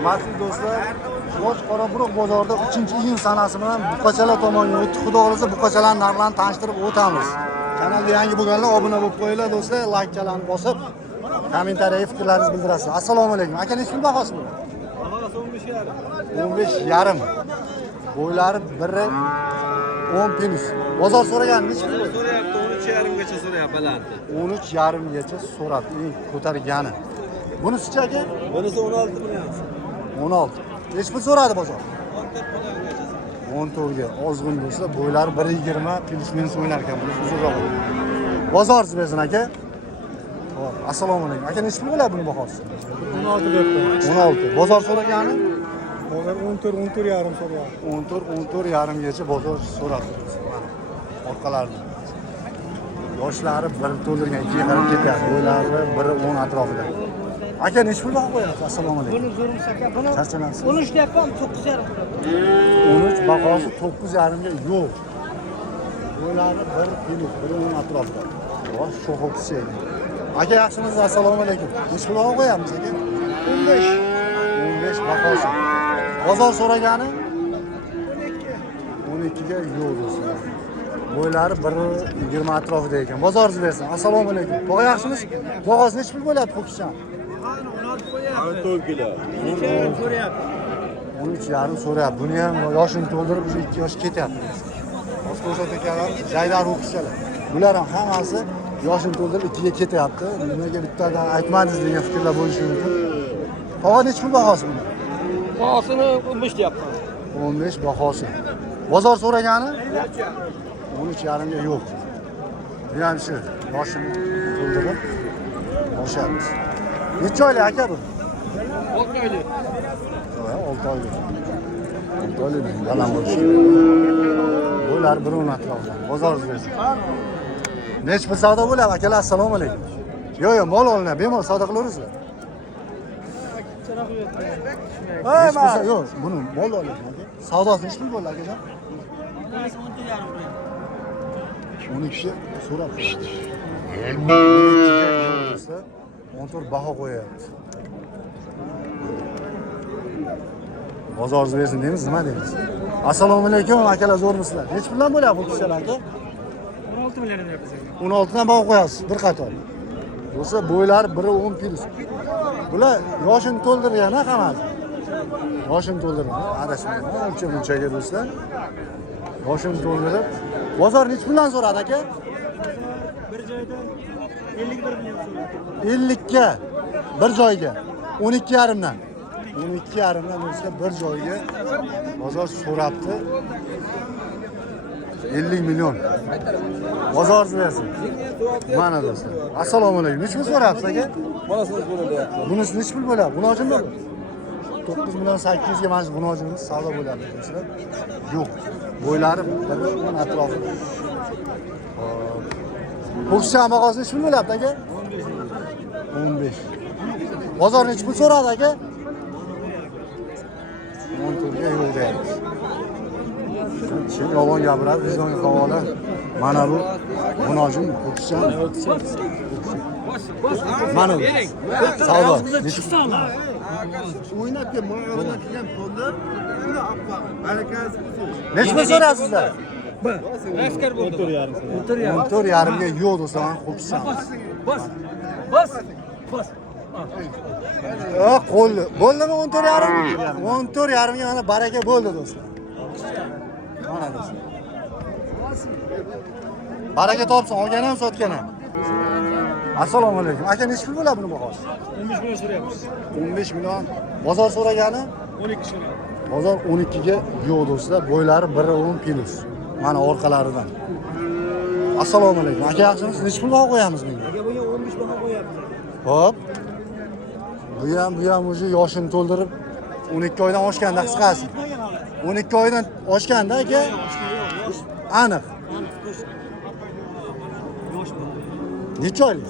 Hurmatli do'stlar, Yosh Qoraquruq bozorida 3-iyun sanasi bilan buqachalar tomonga o'tib, xudo xolasa buqachalar narxlarini tanishtirib o'tamiz. Kanalga yangi bo'lganlar obuna bo'lib qo'yinglar do'stlar, laykalarni bosib, kommentariyaga fikrlaringizni bildirasiz. Assalomu alaykum. Aka, nechta bahosi bu? Bahosi 15,5. 15,5. Bo'ylari 1.10 plus. Bozor so'ragan necha pul? So'rayapti, 13,5 gacha so'rayapti balandni. 13,5 gacha so'rabdi. Eng ko'targani. Bunisi-chi aka? Bunisi 16 million. 16. Necha pul so'radi bozor? 14 million gacha. 14 ga ozg'in bo'lsa, bo'ylari 1.20 plus minus o'ynar ekan. Bunisi uzunroq. Bozorsiz bersin aka. Xo'p, assalomu alaykum. Aka, necha pul bo'ladi buning bahosi? 16 debdi. 16. Bozor so'ragani? Bozor 14,5 so'rayapti. 14,5 gacha bozor so'radi. Orqalarida. Yoshlari bir to'ldirgan, ikkiga qarab ketyapti. Bo'ylari 1.10 atrofida. Aka, necha pul baho qo'yapsiz? Assalomu alaykum. Buni zo'rimiz aka, buni Charchanasiz. 13 deyapman, 9,5. 13 bahosi 9,5 ga yo'q. Bo'ylari 1.10 atrofida. Yosh sho'xoqsi. Aka, yaxshimisiz? Assalomu alaykum. Necha pul baho qo'yapmiz aka? 15. 15 bahosi. Bozor so'ragani? 12 ga yo'q do'stlar. Bo'ylari 1.20 atrofida ekan. Bozoringiz bersin. Assalomu alaykum. Tog'a yaxshimisiz? Bahosi necha pul bo'ladi po'kishdan? 14 kilo. 13,5 so'rayapti. 13,5 so'rayapti. Buni ham yoshini to'ldirib, o'sha 2 yosh ketyapti. Osqo'shat akalar, jaydar o'qishchilar. Bular ham hammasi yoshini to'ldirib 2 ga ketyapti. Nimaga bittadan aytmadingiz degan fikrlar bo'lishi mumkin. Tog'a necha pul bahosi buni? Bahosini 15 deyapman. 15 bahosi. Bozor so'ragani? 13,5 ga yo'q. Bu ham shu yoshini to'ldirib boshlayapmiz. Necha oylik aka bu? 6 oylik. 6 oylik. 6 oylik baland bo'lishi. Bo'ylar 1.10 atrofida. Bozoringiz bersin. Necha pul savdo bo'ladi akalar? Assalomu alaykum. Yo'q, mol olinadi, bemalol savdo qilaverasizlar. Necha pul? Yo'q, buni mol olyapman aka. Savdosi necha pul bo'ladi akajon? 12 so'rab. 14 baho qo'yapti. Bozoringiz bersin deymiz, nima deymiz? Assalomu alaykum akalar, zo'rmisizlar? Necha puldan bo'lyapti bu kishilar aka? 16 million deyapsiz. 16 dan baho qo'yasiz bir qator. Bo'lsa bo'ylari 1.10 plus. Bular yoshini to'ldirgan hammasi. Yoshini to'ldirgan, adashmaydi. Uncha bunchaga do'stlar. Yoshini to'ldirib, bozor necha puldan so'radi aka? Bir joydan 51 million so'rayapti. 50 ga bir joyga 12,5 dan. 12,5 dan do'stlar bir joyga bozor so'rabdi. 50 million. Bozoringiz bersin. Mana do'stlar. Assalomu alaykum. Necha pul so'rabsiz aka? Bunisi bo'lyapti. Bunisi necha pul bo'ladi? Buni hojimmi? 9 million 800 ga mana shu buni hojimiz savdo bo'lyapti do'stlar. Yo'q. Bo'ylari 1.10 atrofida. Po'kishdan bahosi necha pul bo'lyapti aka? 15. Bozor necha pul so'radi aka? 14 ga yo'q deyapmiz. Kim yolg'on gapiradi, bizga havola. Mana bu munojim po'kishdan. Mana bu. Savdo. O'ynab kelib, ma'lumotlar kelgan pulni uni olib qo'ying. Barakasi bo'lsin. Necha pul so'rasizlar? Askar bo'ldi. 14,5 ga yo'q do'stlar, po'kishdan. Bas. Yo'q, qo'lli. Bo'ldimi 14,5? 14,5 ga mana baraka bo'ldi do'stlar. Mana do'stlar. Baraka topsin, olgan ham sotgan ham. Assalomu alaykum. Aka, necha pul bo'ladi buni bahosi? 15 million so'rayapmiz. 15 million. Bozor so'ragani? 12 so'rayapti. Bozor 12 ga yo'q do'stlar. Bo'ylari 1.10 plus. Mana orqalaridan. Assalomu alaykum. Aka, yaxshimisiz? Necha pul baho qo'yamiz bunga? Aka, bunga 15 baho qo'yapmiz. Hop. Bu ham o'sha yoshini to'ldirib 12 oydan oshganda qisqasi. 12 oydan oshganda aka? Aniq. Necha oylik?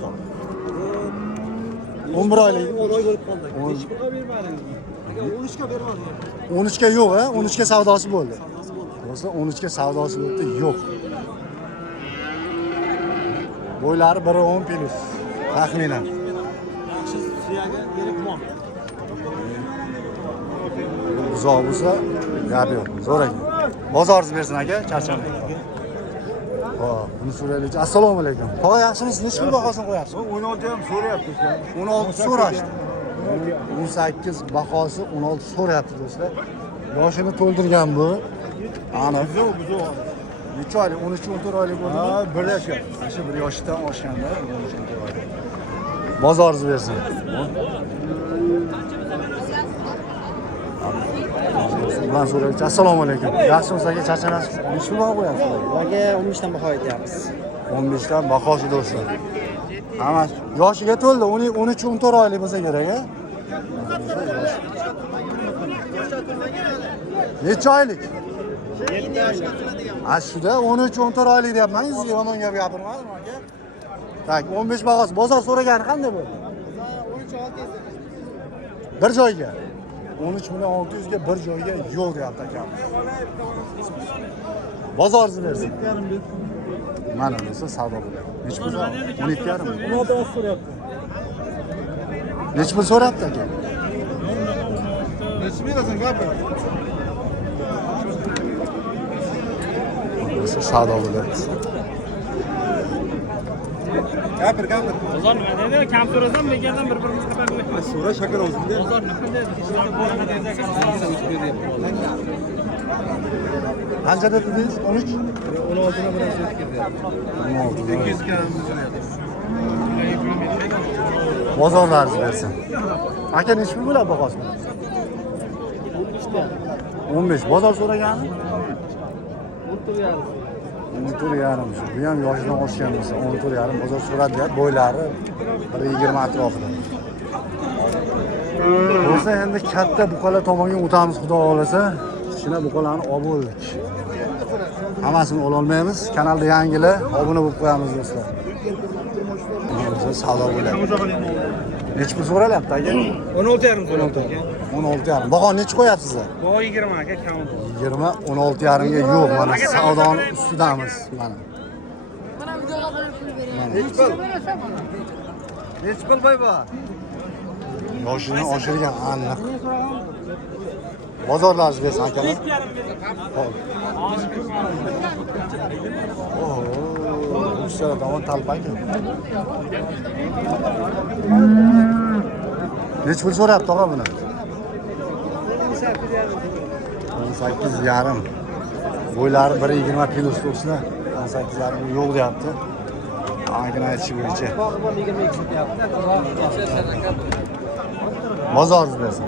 11 oylik. 10 oy bo'lib qoldi. Hech pulga bermadingiz. Aka, 13 ga bermadim. 13 ga yo'q, ha? 13 ga savdosi bo'ldi. Do'stlar, 13 ga savdosi bo'ldi, yo'q. Bo'ylari 1.10 plus. Taxminan. Yaxshi suyaga berib mol. uzoq bo'lsa gap yo'q. Zo'r aka. Bozoringiz bersin aka, charchamaylik. Xo'p, buni so'raylik. Assalomu alaykum. Tog'a yaxshimisiz? Necha pul bahosini qo'yapsiz? 16 ham so'rayapti. 16 so'rashdi. 18 bahosi 16 so'rayapti do'stlar. Yoshini to'ldirgan bu. Aniq. Buzoq. Necha oylik? 13-14 oylik bo'ldimi? Ha, bir yoshga. Shu bir yoshdan oshganda 13-14 oylik. Bozoringiz bersin. Bilan so'raylik. Assalomu alaykum. Yaxshimisiz aka, charchamaysiz? Necha pul qo'yapsiz? Ularga 15 dan baho aytyapmiz. 15 dan bahosi do'stlar. Hamma yoshiga to'ldi. 13-14 oylik bo'lsa kerak, a? Necha oylik? 7 yoshga. Ha, shuda 13-14 oylik deyapman. Siz yomon gap gapirmadim aka. Tak, 15 bahosi. Bozor so'ragani qanday bo'ldi? 13 600. Bir joyga. 13 million 600 ga bir joyga yo'q deyapti akam. Bozoringiz bersin. Mana bo'lsa savdo bo'ladi. Necha pul? 12,5 mi? 16 so'rayapti. Necha pul so'rayapti aka? Necha berasan gapir? Bo'lsa savdo bo'ladi. Gapir. Bozor nima deydi? Kam so'rasam bekardan bir-birimizni qilib. So'ra shakar o'zingda. Bozor nima deydi? Qancha dedingiz? 13? 16 dan biroz o'tkazdi. 16. 8 karamni so'rayapti. Bozorlaringiz bersin. Aka necha pul bo'ladi bahosi? 15. Bozor so'ragani? 14,5 shu. Bu ham yoshidan oshgan bo'lsa 14,5 bozor so'radi ya. Bo'ylari 120 atrofida. Bo'lsa endi katta buqalar tomonga o'tamiz xudo xolasa. Kichkina buqalarni olib bo'ldik. Hammasini ola olmaymiz. Kanalda yangilar obuna bo'lib qo'yamiz do'stlar. Bizda savdo bo'ladi. Necha pul so'ralyapti aka? 16,5 so'rayapti aka. 16,5. Baho necha qo'yapsizlar? Baho 20 aka, kam. 20, 16,5 ga yo'q. Mana savdoni ustidamiz. Mana. Necha pul boyba? Yoshini oshirgan aniq. Bozorlaringiz bersin akalar. Hop. Oh, ustara tomon talpak. Necha pul so'rayapti tog'a buni? 18,5. Bo'ylari 120 kilo do'stlar. 18,5 yo'q deyapti. Aniqini aytish bo'yicha. Bozoringiz bersin.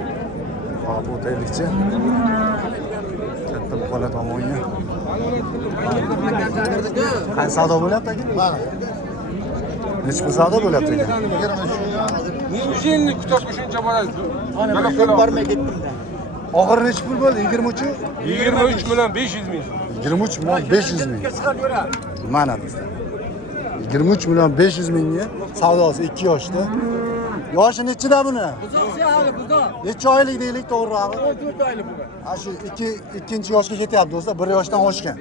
Hop, o'taylikchi. Katta buqalar tomonga. Qancha savdo bo'lyapti aka? Mana. Necha pul savdo bo'lyapti aka? 100 yillik kitob shuncha bo'ladi. Mana pul bormay ketdim. Oxiri necha pul bo'ldi? 23? 23 million 500 ming. 23 million 500 ming. Mana do'stlar. 23 million 500 mingga savdosi 2 yoshda. Yoshi nechida buni? Necha oylik deylik to'g'rirog'i? 14 oylik bu. Ha shu ikkinchi yoshga ketyapti do'stlar, 1 yoshdan oshgan.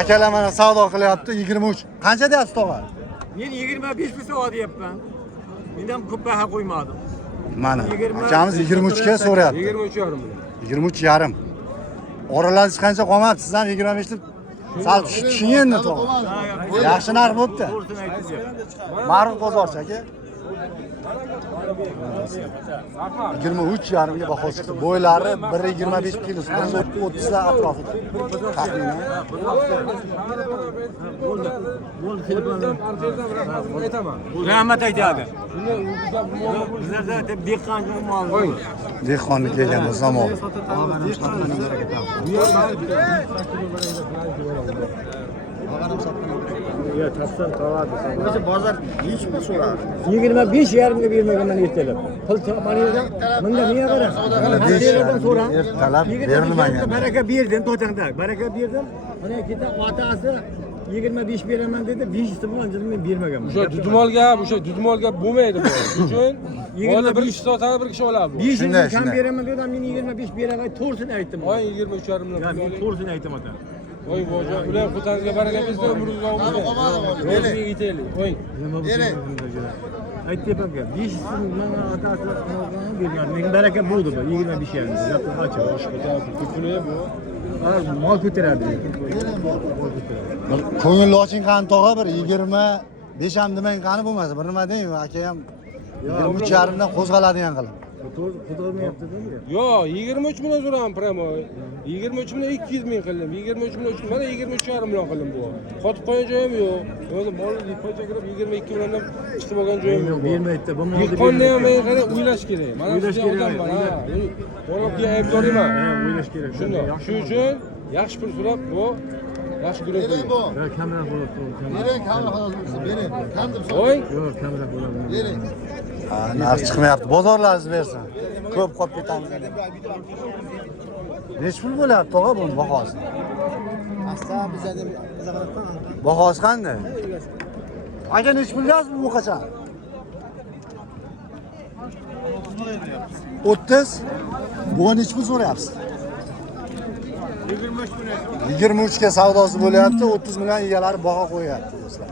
Akalar mana savdo qilyapti 23. Qancha deyapsiz tog'a? Men 25 pul savdo deyapman. Mendan ko'p baho qo'ymadim. Mana akamiz 23 ga so'rayapti. 23,5 million. 23,5. Oralaringiz qancha qolmabdi? Siz ham 25 deb sal tushing endi tog'a. Yaxshi narx bo'pti. To'g'risini aytdingiz. Ma'ruf bozorchi aka. 23,5 ga baho chiqdi. Bo'ylari 125 kg, 130 lar atrofida. Taxminan. Rahmat aytadi. Bizlarda dehqonchilik mol. Dehqonniki ekan zamon. Bozor hech pul so'radi. 25,5 ga bermaganman ertalab. Pul to'lamaydan bunda niye qara? Ertalardan so'ra. Ertalab berilmagan. Baraka berdim to'tangda. Baraka berdim. Mana keta otasi 25 beraman dedi. 5 bilan men bermaganman. O'sha dudmolga bo'lmaydi bu. Uchun bola bir kishi sotadi, bir kishi oladi. 5 Shunday, kam shunday. beraman dedim. Men 25 beraman. To'g'risini aytdim. Oy 23,5 million. Ya men to'g'risini aytdim ota. Oy boja, ular ko'targa baraka bersa umringiz uzun bo'ladi. Ro'ziga yetaylik. Oy. aytib aka 5 so'm mana otasi olgan bergan. Men baraka bo'ldi bu 25 yarim. Yaptım açık. Ko'pini bu. Ha mal ko'taradi. Bir ko'ngilli oching qani tog'a bir 25 ham demang qani bo'lmasa bir nima deng aka ham 23,5 dan qo'zg'aladigan qilib. Qo'zg'almayapti-da. Yo, 23 million so'radim pramo. 23 million 200 ming qildim. 23 million mana 23,5 million qildim bu. Qotib qolgan joyim yo'q. O'zim bolni dippacha kirib 22 milliondan chiqib olgan joyim yo'q. Bermaydi. Bu molni Dehqonni ham men qara o'ylash kerak. Mana O'ylash shu kerak. odam bor. Borga aybdor emas. o'ylash kerak. Shunday. Shu uchun yaxshi pul so'rab bu yaxshi guruh. Ya kamera bo'ladi. Bering kamera hozir bering. Kandim Voy, Yo'q, kamera bo'ladi. bering. Ha, narx chiqmayapti. Bozorlaringiz bersin. Ko'p qolib ketamiz. Nech pul bo'lyapti tog'a bu bahosi? Asta bizda qiziqaraqdan. Bahosi qanday? Aka nech pul deyapsiz bu qachon? 30. Bu nech pul so'rayapsiz? 23 ga savdosi bo'lyapti, 30 million egalari baho qo'yapti do'stlar.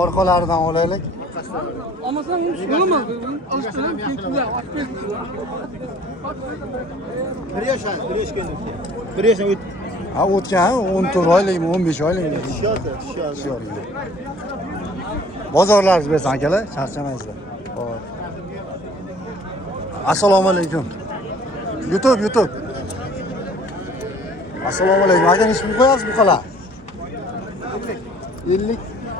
Orqalaridan olaylik. Olmasam nima? Alıştırdım. Bir yaşken. Bir yaşken o'tdi. Ha, o'tgan 14 oylikmi, 15 oylikmi? Tishyor. Bozorlaringiz bersin akalar, charchamaysizlar. Xo'p. Assalomu alaykum. YouTube. Assalomu alaykum. Aka nech pul qo'yapsiz bu qala? 50.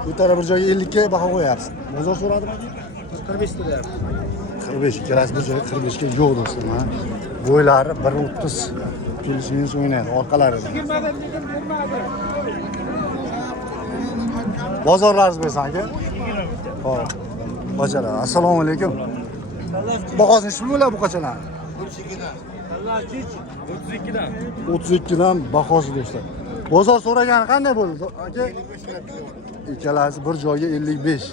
Bu taraf bir joyga 50 ga baho qo'yapsiz. Bozor so'radimi aka? 45 lira. 45 ikkalasi bir joyga 45 ga yo'q do'stlar. Ha. Bo'ylari 1.30 plus-minus o'ynaydi orqalari. Bozorlaringiz bersin aka. Xo'p. Qochalar. Assalomu alaykum. Bahosi nech pul bo'ladi bu qochalar? 32 dan bahosi do'stlar. Bozor so'ragani qanday bo'ldi aka? Ikkalasi bir joyga 55.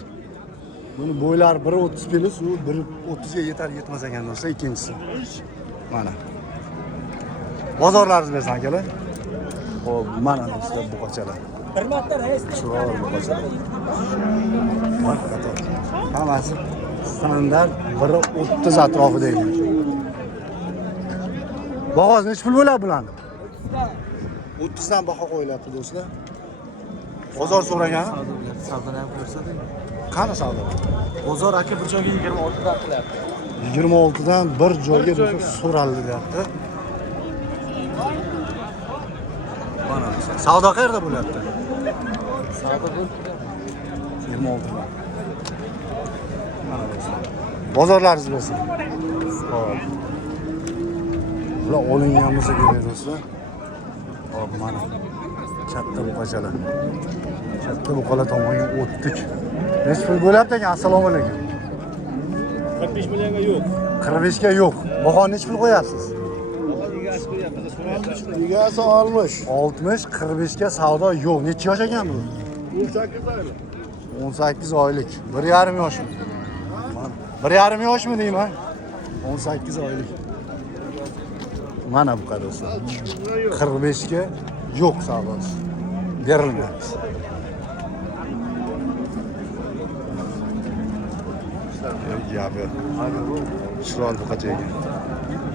Buni bo'ylari 1.30 plus, u 1.30 ga yetar yetmas ekan do'stlar ikkinchisi. Mana. Bozorlaringiz bersin akalar. Xo'p, mana do'stlar bu qochalar. Bir marta rais. Chiroyli bu qochalar. Bak qator. Hammasi standart 1.30 atrofida ekan. Bahosi nech pul bo'ladi bularni? 30 dan baho qo'yilyapti do'stlar. Bozor so'ragani? Savdoni ham ko'rsating. Qani savdo? Bozor aka bir joyga 26 dan qilyapti. 26 dan bir joyga do'stlar so'raldi deyapti. Mana savdo qayerda bo'lyapti? Savdo bu 26 dan. Mana do'stlar. Bozorlaringiz bo'lsin. Xo'p. Bular olingan bo'lsa kerak do'stlar. Hop mana. Katta buqachalar. Katta buqalar tomonga o'tdik. Nech pul bo'lyapti ekan? Assalomu alaykum. 45 millionga yo'q. 45 ga yo'q. Baho nech pul qo'yapsiz? egasi olmuş. 60, 45 ga savdo yo'q. Necha yosh ekan bu? 18 oylik. 18 oylik. 1,5 yoshmi? 1,5 yoshmi deyman? 18 oylik. Mana bu qadosi. 45 ga yo'q savdosi. Berilmayapti. Yabi. Chiroyli buqacha ekan.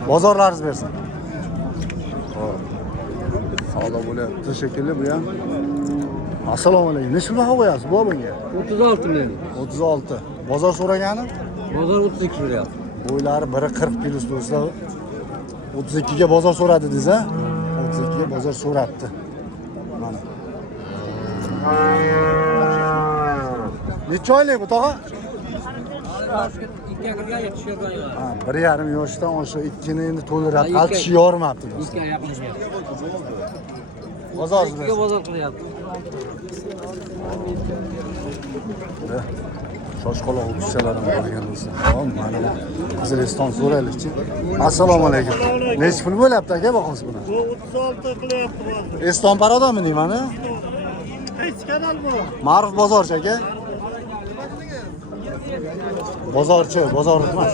Bozorlaringiz bersin. Xo'p. Savdo bo'lyapti shekilli bu ham. Assalomu alaykum. Nech pul baho qo'yasiz bu bunga? 36 million. 36. Bozor so'ragani? Bozor 32 million. Bo'ylari biri 40 plus do'stlar. 32 ga bozor so'radi dediz a? 32 ga bozor so'rabdi. Mana. Necha oylik bu tog'a? 2 akırga yetişiyorlar ya. Ha, 1,5 yoshdan o'sha 2 ni endi to'ldirib, qaltishi yormabdi do'stlar. 2 yapmış ya. Bozor 2 bozor qilyapti. Shoshqaloq o'qishchilarim bo'lgan do'stlar. Hop, mana bu Qizileston so'raylikchi. Assalomu alaykum. Nech pul bo'lyapti aka bahosi buni? Bu 36 qilyapti hozir. Eston parodami deyman a? Hech kanal bu. Ma'ruf bozorchi aka. Bozorchi, bozor emas.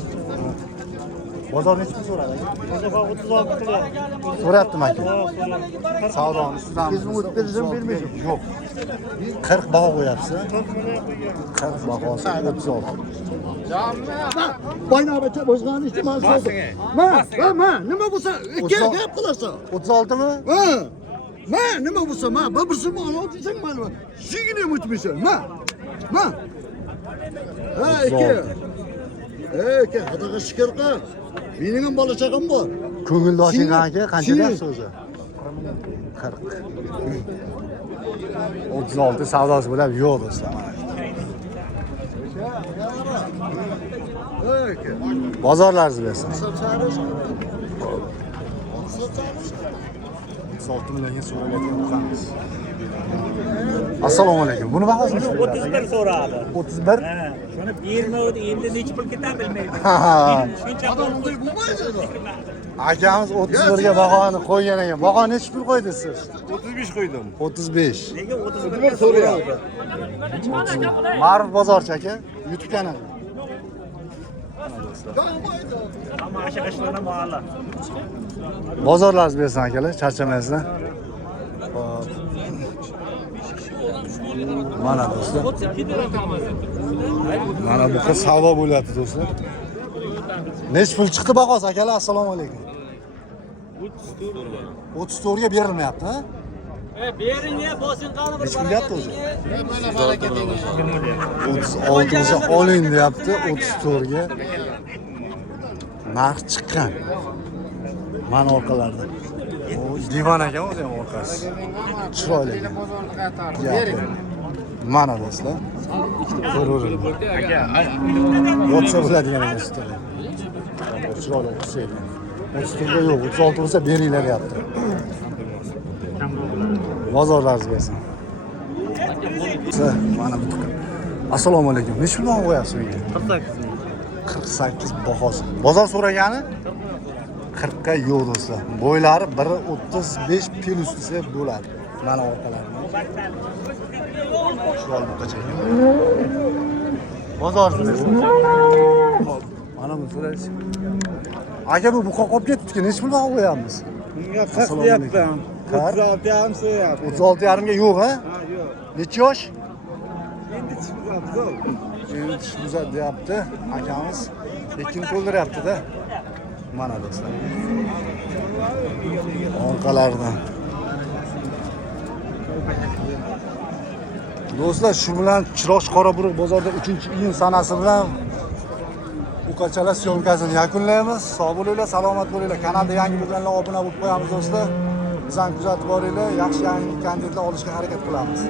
Bozor nechi pul so'radi? Bozor 36 qilyapti. So'rayaptimi aka? Savdoni sizdan 230 bersam bermaysan. Yo'q. 40 baho qo'yapsiz. 40 bahosi 36. Baynabacha bozg'ani ishni man soldim. Ma, nima bo'lsa, gap qilasan. 36 mi? Ma, nima bo'lsa, ma, birsini olib desang, mana. Shigini ham o'tmaysan. Ma. Ha, aka, xudoga shukr qil. Mening ham bola chaqam bor. Ko'ngildoshing aka qancha deyapsiz o'zi? 40. 36 savdosi bo'lib yo'q do'stlar. Aka. Bozorlaringiz bersin. 36 millionga so'ralayotgan uqamiz. Assalomu alaykum. Buni bahosi 31 so'radi. 31? Ha, shuni bermadi, endi necha pul ketadi bilmayman. Shuncha pul Bunday bo'lmaydi. Akamiz 31 ga bahoni qo'ygan ekan. Baho necha pul qo'ydingiz siz? 35 qo'ydim. 35. nega 31 so'rayapti? Ma'ruf bozorchi aka, YouTube kanali. Hamma ashaq ishlarni ma'alla. Bozorlaringiz bersin akalar, charchamaysizlar. Hop. Mana do'stlar. Mana bu qiz savdo bo'lyapti do'stlar. Necha pul chiqdi bahosi akalar? Assalomu alaykum. 34 ga berilmayapti, ha? Bering ya, bosing qani bir Necha pul deyapti o'zi? 36 ga oling deyapti, 34 ga. Narx chiqqan. Mana orqalarda. O divan ekan o'zi ham orqasi. Chiroyli. Mana do'stlar. Ko'ravering. Yotsa bo'ladigan emas ustiga. Chiroyli yuksak. 34 ga yo'q, 36 bo'lsa beringlar deyapti. Bozorlaringiz bersin. Mana bu. Assalomu alaykum. Necha pul qo'yapsiz uyga? 48 bahosi. Bozor so'ragani? 40 ga yo'q do'stlar. Bo'ylari 1.35 plus desa bo'ladi. Mana orqalari. Chiroyli buqacha ekan. Bozor so'raysiz. Mana bu so'raysiz. Aka bu buqa qolib ketdi-ku. Necha pul baho qo'yamiz? Bunga 40 deyapman. 36 ham so'rayapti. 36,5 ga yo'q, ha? Ha, yo'q. Necha yosh? Endi chiqibdi. Endi tish buzadi deyapti. Akamiz ekin to'ldiryapti-da. Mana do'stlar. Orqalaridan. Do'stlar, shu bilan Chiroq Qoraburuq bozorida 3-iyun sanasi bilan uqachalar syomkasini yakunlaymiz. Sog' bo'linglar, salomat bo'linglar. Kanalda yangi bo'lganlar obuna bo'lib qo'yamiz do'stlar. Bizani kuzatib boringlar. Yaxshi yangi kontentlar olishga harakat qilamiz.